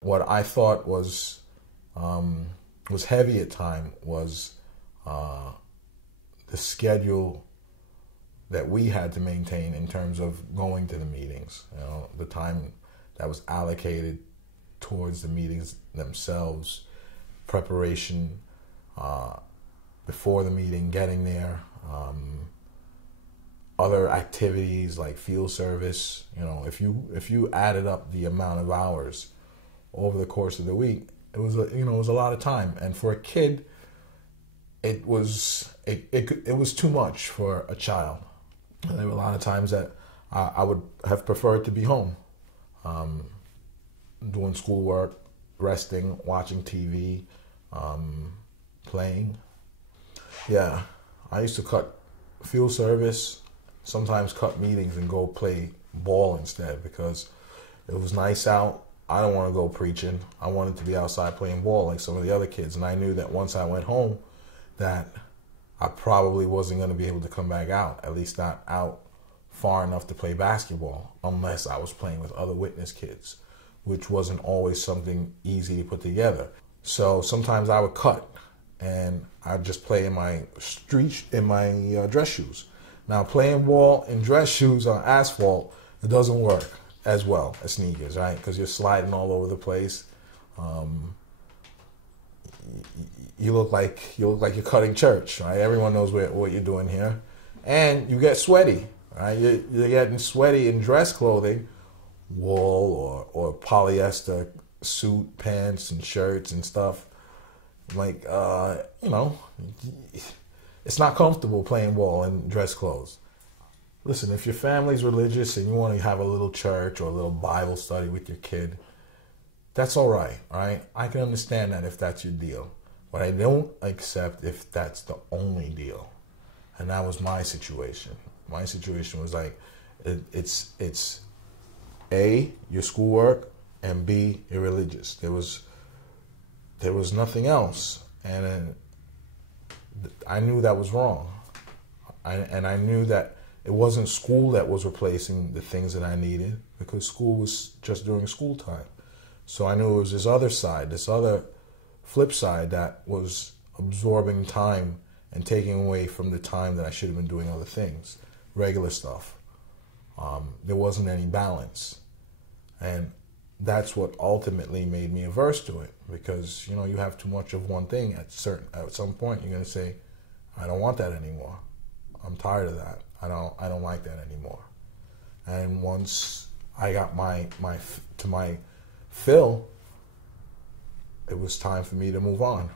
What I thought was heavy at time was the schedule that we had to maintain in terms of going to the meetings. You know, the time that was allocated towards the meetings themselves, preparation before the meeting, getting there, other activities like field service. You know, if you added up the amount of hours over the course of the week, it was a lot of time. And for a kid, it was too much for a child. And there were a lot of times that I would have preferred to be home, doing schoolwork, resting, watching TV, playing. Yeah, I used to cut field service, sometimes cut meetings and go play ball instead because it was nice out. I don't want to go preaching. I wanted to be outside playing ball like some of the other kids. And I knew that once I went home that I probably wasn't going to be able to come back out, at least not out far enough to play basketball, unless I was playing with other witness kids, which wasn't always something easy to put together. So sometimes I would cut and I'd just play in my dress shoes. Now, playing ball in dress shoes on asphalt, it doesn't work as well as sneakers, right? Because you're sliding all over the place. You look like you're cutting church, right? Everyone knows what you're doing here, and you get sweaty, right? You're getting sweaty in dress clothing, wool or polyester suit, pants, and shirts and stuff. Like it's not comfortable playing ball in dress clothes. Listen, if your family's religious and you want to have a little church or a little Bible study with your kid, that's all right, right? I can understand that if that's your deal. But I don't accept if that's the only deal. And that was my situation. My situation was like, it's A, your schoolwork, and B, you're religious. There was nothing else. And I knew that was wrong. And I knew that it wasn't school that was replacing the things that I needed, because school was just during school time. So I knew it was this other side, this other flip side that was absorbing time and taking away from the time that I should have been doing other things, regular stuff. There wasn't any balance. And that's what ultimately made me averse to it, because you have too much of one thing. At some point you're going to say, I don't want that anymore. I'm tired of that. I don't like that anymore. And once I got my fill, it was time for me to move on.